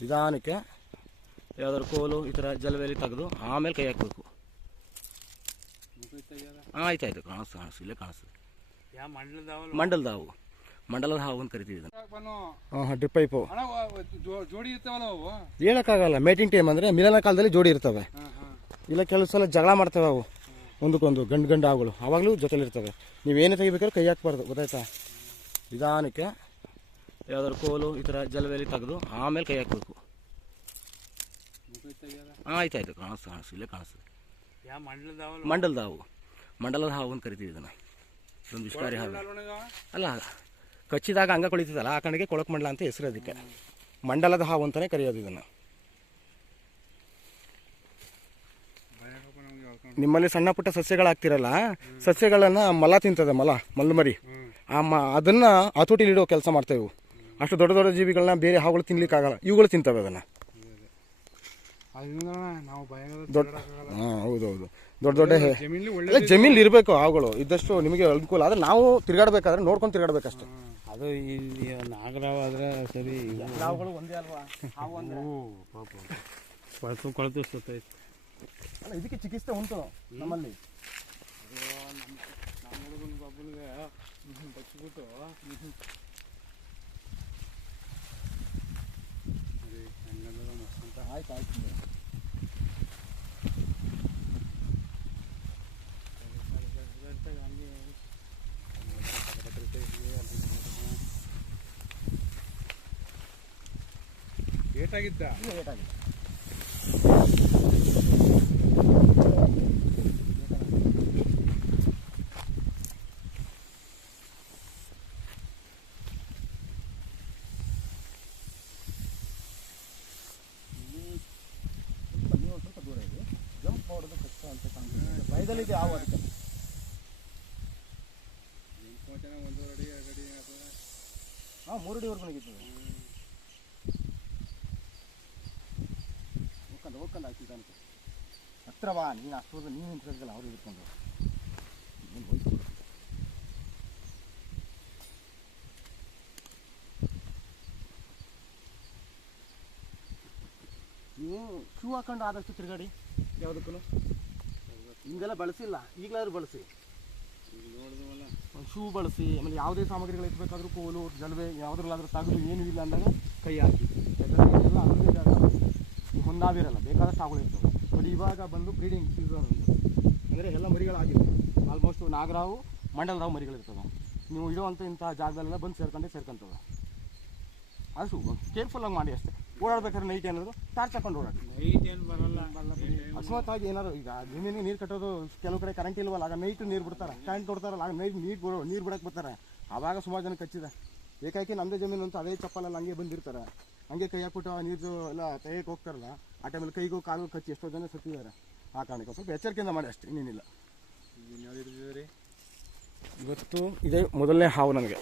ನಿಧಾನಕ್ಕೆ ಯಾವ್ದಾದ್ರು ಕೋಲು ಈ ಥರ ಜಲವೇಲಿ ತೆಗೆದು ಆಮೇಲೆ ಕೈ ಹಾಕಬೇಕು. ಆಯ್ತಾಯ್ತು, ಕಾಣಿಸ್ತು ಇಲ್ಲೇ ಕಾಣಿಸ್ತದೆ. ಮಂಡಲದ ಹಾವು, ಮಂಡಲದ ಹಾವು ಅಂತ ಕರಿತೀವಿ ಇದನ್ನು. ಹಾಂ, ಡ್ರಿಪ್ ಪೈಪು ಹೇಳೋಕ್ಕಾಗಲ್ಲ. ಮೇಟಿಂಗ್ ಟೈಮ್ ಅಂದರೆ ಮಿಲನ ಕಾಲದಲ್ಲಿ ಜೋಡಿ ಇರ್ತವೆ. ಇಲ್ಲ ಕೆಲವು ಸಲ ಜಗಳ ಮಾಡ್ತವೆ ಅವು ಒಂದಕ್ಕೊಂದು, ಗಂಡು ಹಾವುಗಳು. ಆವಾಗಲೂ ಜೊತೆಲಿರ್ತವೆ. ನೀವೇನೇ ತೆಗಿಬೇಕಾದ್ರೆ ಕೈ ಹಾಕ್ಬಾರ್ದು, ಗೊತ್ತಾಯ್ತಾ? ನಿಧಾನಕ್ಕೆ ಯಾವ್ದಾದ್ರು ಕೋಲು ಈ ಥರ ಜಲವೇಲಿ ತೆಗೆದು ಆಮೇಲೆ ಕೈ ಹಾಕಬೇಕು. ಆಯ್ತಾಯ್ತು, ಕಾಣಿಸ್ತು ಇಲ್ಲೇ ಕಾಣಿಸ್ತದೆ. ಮಂಡಲದ ಹಾವು, ಮಂಡಲದ ಹಾವು ಅಂತ ಕರಿತೀವಿ ಇದನ್ನು. ಇದೊಂದು ವಿಷಕಾರಿ ಹಾವು ಅಲ್ಲ, ಕಚ್ಚಿದಾಗ ಹಂಗ ಕೊಳಿತದಲ್ಲ, ಆ ಕಡೆಗೆ ಕೊಳಕು ಮಂಡಲ ಅಂತ ಹೆಸರು. ಅದಕ್ಕೆ ಮಂಡಲದ ಹಾವು ಅಂತಲೇ ಕರೆಯೋದು ಇದನ್ನು. ನಿಮ್ಮಲ್ಲಿ ಸಣ್ಣ ಪುಟ್ಟ ಸಸ್ಯಗಳಾಗ್ತಿರಲ್ಲ, ಸಸ್ಯಗಳನ್ನು ಮಲ ತಿಂತದೆ, ಮಲ್ಲು ಮರಿ. ಅದನ್ನು ಹತೋಟಿಲಿಡೋ ಕೆಲಸ ಮಾಡ್ತೇವೆ. ಅಷ್ಟು ದೊಡ್ಡ ದೊಡ್ಡ ಜೀವಿಗಳನ್ನ ಬೇರೆ ಹಾವುಗಳು ತಿನ್ಲಿಕ್ಕಾಗಲ್ಲ, ಇವುಗಳು ತಿಂತವೆ ಅದನ್ನು. ಹೌದೌದು, ದೊಡ್ಡ ದೊಡ್ಡ ಜಮೀನು ಇರಬೇಕು ಹಾವುಗಳು. ಇದ್ದಷ್ಟು ನಿಮಗೆ ಅನುಕೂಲ. ಆದರೆ ನಾವು ತಿರುಗಾಡ್ಬೇಕಾದ್ರೆ ನೋಡ್ಕೊಂಡು ತಿರುಗಾಡ್ಬೇಕಷ್ಟೆ. ಅದು ಈ ನಾಗರಾವ್ ಆದರೆ ಸರಿ. ಹಾವುಗಳು ಒಂದೇ ಅಲ್ವಾ ಹಾವು ಅಂದರೆ? ಕೊಳತು ಸುತ್ತೈತೆ ಅಲ್ಲ, ಇದಕ್ಕೆ ಚಿಕಿತ್ಸೆ ಉಂಟು ನಮ್ಮಲ್ಲಿ. ನಮ್ಮ ಹುಡುಗನ ಬಾಬುನಿಗೆ ಬಚ್ಚಿಬಿಟ್ಟು ಆಯ್ತು. ಏಟಾಗಿದ್ದ ಬಯದಲ್ಲಿದೆ ಹಾವು. ಅದಕ್ಕೆ 3 ಅಡಿವರೆಗೂ ನಗೀತದೆ. ಹೋಗ್ಕೊಂಡು ಆಗ್ತಿದ್ದ ಅಂತ ಹತ್ರ ಬಾ. ನೀನು ಅಷ್ಟು ನೀನು ನಿಂತ್ಕೊಳ್ಳಲ್ಲ, ಅವ್ರು ಇಟ್ಕೊಂಡು ನೀನು ಹೋಯ್ತು. ನೀವು ಶೂ ಹಾಕೊಂಡು ಆದಷ್ಟು ತಿರುಗಾಡಿ. ಯಾವುದಕ್ಕೂ ಹಿಂಗೆಲ್ಲ ಬಳಸಿಲ್ಲ, ಈಗಲಾದ್ರೂ ಬಳಸಿ. ಶೂ ಬಳಸಿ. ಆಮೇಲೆ ಯಾವುದೇ ಸಾಮಗ್ರಿಗಳು ಇಟ್ಬೇಕಾದ್ರೂ ಕೋಲು ಜಲವೆ ಯಾವುದ್ರಲ್ಲಾದ್ರೂ ತೆಗೆದು ಏನೂ ಇಲ್ಲ ಅಂದಾಗ ಕೈ ಹಾಕಿ. ಎಲ್ಲ ಈ ಹೊಂದಾವಿರಲ್ಲ, ಬೇಕಾದಷ್ಟು ಹಾವುಗಳು ಇರ್ತವೆ. ಬಟ್ ಇವಾಗ ಬಂದು ಬ್ರೀಡಿಂಗ್ ಸೀಸನ್ ಅಂದರೆ ಎಲ್ಲ ಮರಿಗಳಾಗಿವೆ. ಆಲ್ಮೋಸ್ಟು ನಾಗರಾವು, ಮಂಡಲರಾವು ಮರಿಗಳಿರ್ತವೆ. ನೀವು ಇಡುವಂಥ ಇಂಥ ಜಾಗದಲ್ಲೆಲ್ಲ ಬಂದು ಸೇರ್ಕೊಂತವೆ. ಅಷ್ಟು ಕೇರ್ಫುಲ್ಲಾಗಿ ಮಾಡಿ ಅಷ್ಟೇ. ಓಡಾಡ್ಬೇಕಾದ್ರೆ ನೈಟ್ ಏನಾದರೂ ಟಾರ್ಚ್ ಹಾಕೊಂಡು ಓಡಾಡಿ. ನೈಟ್ ಏನು ಬರಲ್ಲ. ಅಕಸ್ಮಾತ್ತಾಗಿ ಏನಾದ್ರು ಈಗ ಜಮೀನಿಗೆ ನೀರು ಕಟ್ಟೋದು ಕೆಲವು ಕಡೆ ಕರೆಂಟ್ ಇಲ್ವಲ್ಲ, ಆಗ ನೈಟ್ ನೀರು ಬಿಡ್ತಾರೆ. ಕರೆಂಟ್ ಕೊಡ್ತಾರಲ್ಲ, ಆಗ ನೈಟ್ ನೀರು ಬಿಡಕ್ಕೆ ಬರ್ತಾರೆ. ಆವಾಗ ಸುಮಾರು ಜನ ಕಚ್ಚಿದೆ. ಏಕಾಏಕಿ ನಮ್ಮದೇ ಜಮೀನು ಅಂತ ಅದೇ ಚಪ್ಪಲಲ್ಲಿ ಹಂಗೆ ಬಂದಿರ್ತಾರೆ. ಹಂಗೆ ಕೈ ಹಾಕ್ಬಿಟ್ಟು ನೀರು ಎಲ್ಲ ತೆಗೆಯಕ್ಕೆ ಹೋಗ್ತಾರಲ್ಲ, ಆ ಟೈಮಲ್ಲಿ ಕೈಗೂ ಕಾಲು ಕಚ್ಚಿ ಎಷ್ಟೋ ಜನ ಸತ್ತಿದ್ದಾರೆ. ಆ ಕಾರಣಕ್ಕೆ ಸ್ವಲ್ಪ ಎಚ್ಚರಿಕೆಯಿಂದ ಮಾಡಿ ಅಷ್ಟೇ, ಇನ್ನೇನಿಲ್ಲ. ಇವತ್ತು ಇದೇ ಮೊದಲನೇ ಹಾವು ನನಗೆ.